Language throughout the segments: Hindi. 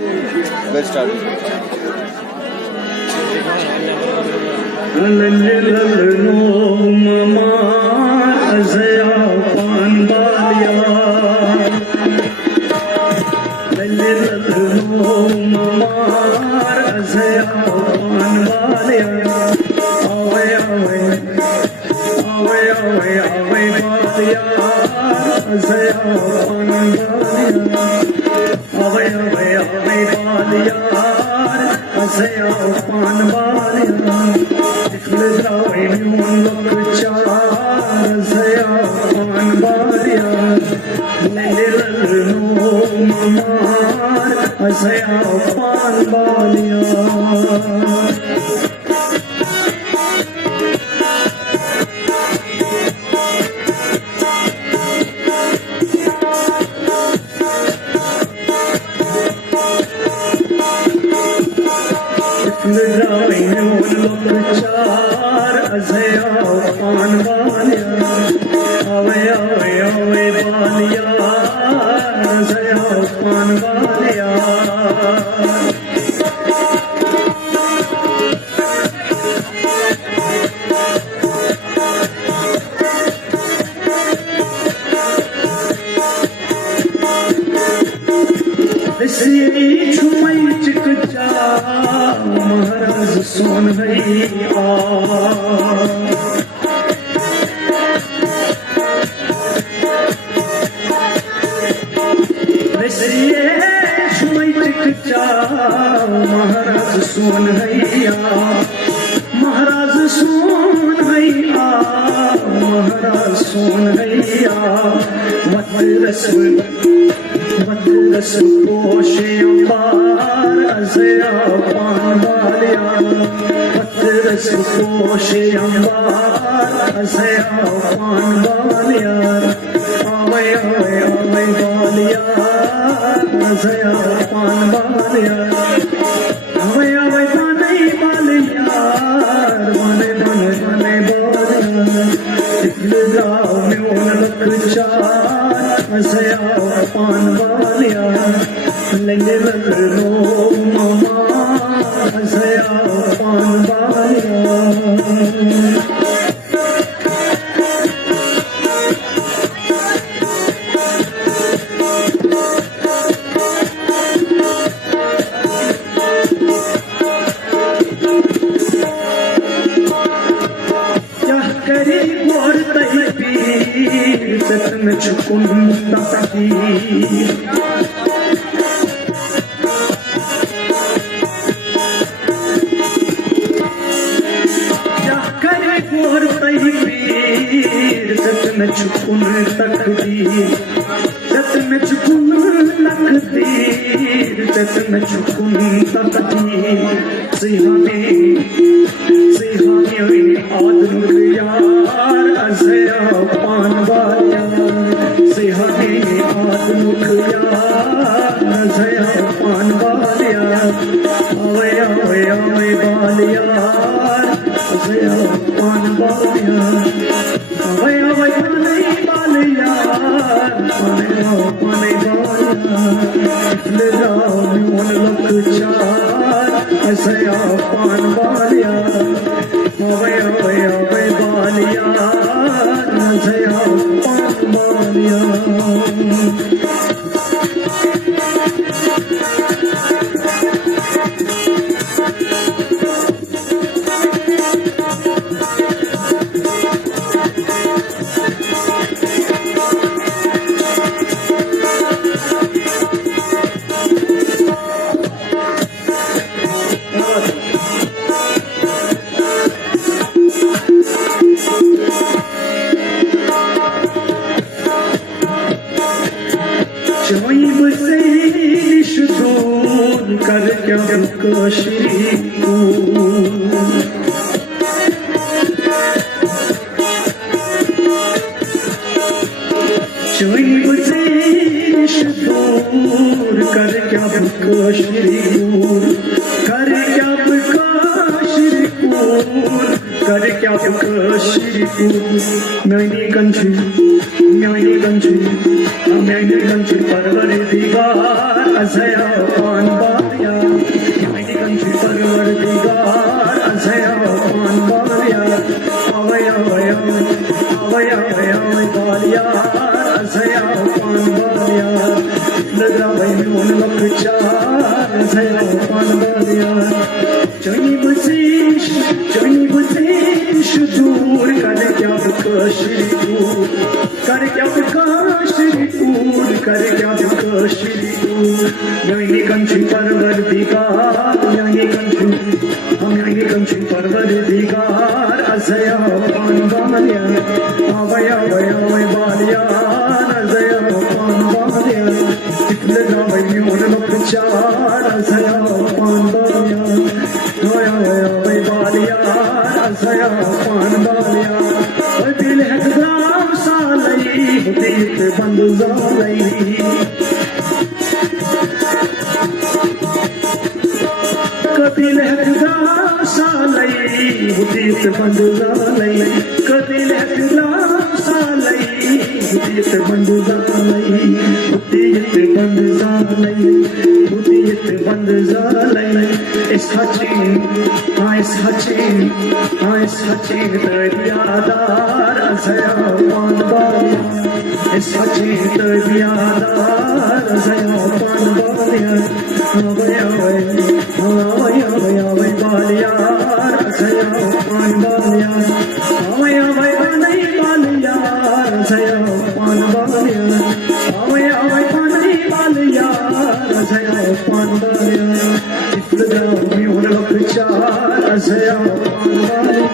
Let's start. Parvare digar azaya pan पानवाल्या Johnny Buzish dur kare kya kashri dur kare kya kashri dur kare kya kashri dur yahi kanchi parvardigar yahi kanchi hum yahi kanchi parvardigar azaya panvalya avaya avaya balya azaya panvalya itle gavai mon lokchar azaya panvalya avaya avaya balya azaya panvalya dil hai gram salai hudit band zalai दिल है खुदा सालई हुदीत बंद जालई दिल है खुदा सालई हुदीत बंद जालई हुदीत बंद जालई हुदीत बंद जालई इस हचीन दरियादार अज़या पानवालिया इस हचीन दरियादार अज़या पानवालिया avaya balya azaya panvalya avaya nahi balya azaya panvalya avaya nahi balya azaya panvalya iflada mon lokchar azaya panvalya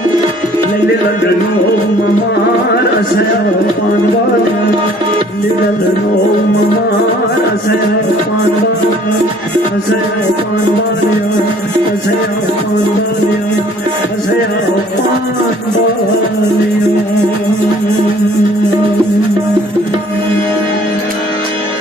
lele lagno mamar azaya panvalya lele lagno mamar azaya panvalya azaya panvalya azaya panvalya azaya panvalya